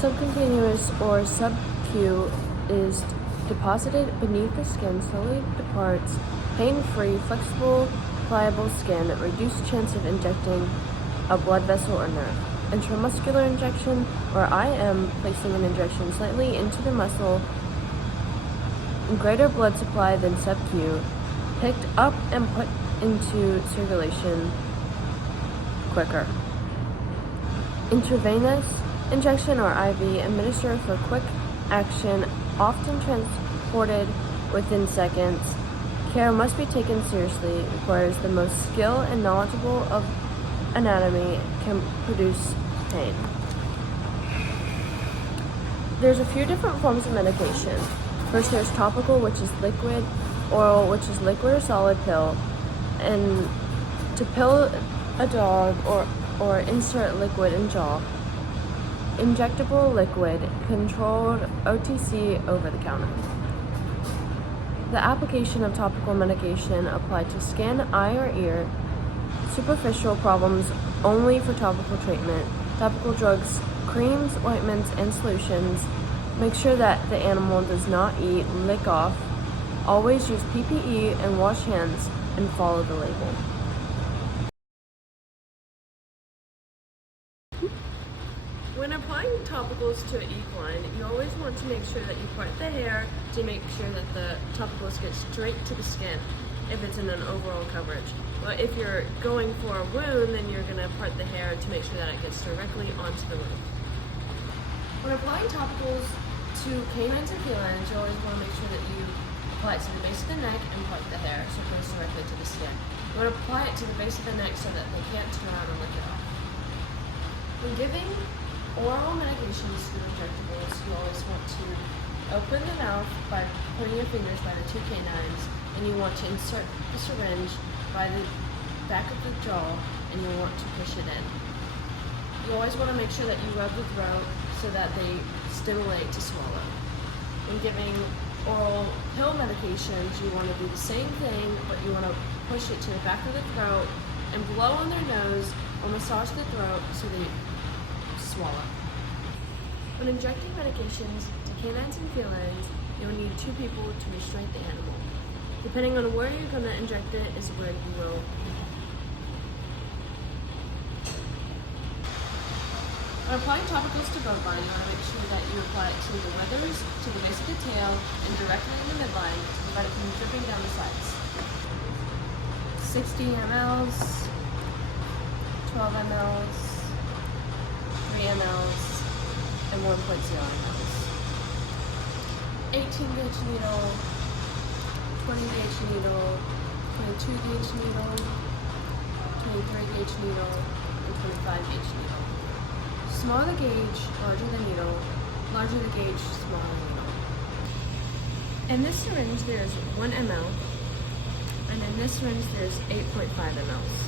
Subcutaneous or sub-Q is deposited beneath the skin, slowly departs, pain-free, flexible, pliable skin, reduced chance of injecting a blood vessel or nerve. Intramuscular injection, or IM, placing an injection slightly into the muscle, greater blood supply than sub-Q, picked up and put into circulation quicker. Intravenous injection, or IV, administered for quick action, often transported within seconds. Care must be taken seriously, requires the most skill and knowledgeable of anatomy, can produce pain. There's a few different forms of medication. First, there's topical, which is liquid, oral, which is liquid or solid pill, and to pill a dog or insert liquid in jaw. Injectable liquid, controlled OTC, over the counter. The application of topical medication applied to skin, eye, or ear. Superficial problems only for topical treatment. Topical drugs, creams, ointments, and solutions. Make sure that the animal does not eat, lick off. Always use PPE and wash hands and follow the label. When applying topicals to an equine, you always want to make sure that you part the hair to make sure that the topicals get straight to the skin if it's in an overall coverage. But if you're going for a wound, then you're going to part the hair to make sure that it gets directly onto the wound. When applying topicals to canines and felines, you always want to make sure that you apply it to the base of the neck and part the hair so it goes directly to the skin. You want to apply it to the base of the neck so that they can't turn around and lick it off. When giving oral medications through injectables, you always want to open the mouth by putting your fingers by the two canines, and you want to insert the syringe by the back of the jaw, and you want to push it in. You always want to make sure that you rub the throat so that they stimulate to swallow. When giving oral pill medications, you want to do the same thing, but you want to push it to the back of the throat and blow on their nose or massage the throat so they swallow. When injecting medications to canines and felines, you'll need 2 people to restrain the animal. Depending on where you're going to inject it is where you will. When applying topicals to bovine, you want to make sure that you apply it to the withers, to the base of the tail, and directly in the midline to prevent it from dripping down the sides. 60 mLs, 12 mLs, 3 mLs, and 1.0 mLs. 18 gauge needle, 20 gauge needle, 22 gauge needle, 23 gauge needle, and 25 gauge needle. Smaller the gauge, larger the needle, larger the gauge, smaller the needle. In this syringe there's 1 ml, and in this syringe there's 8.5 mLs.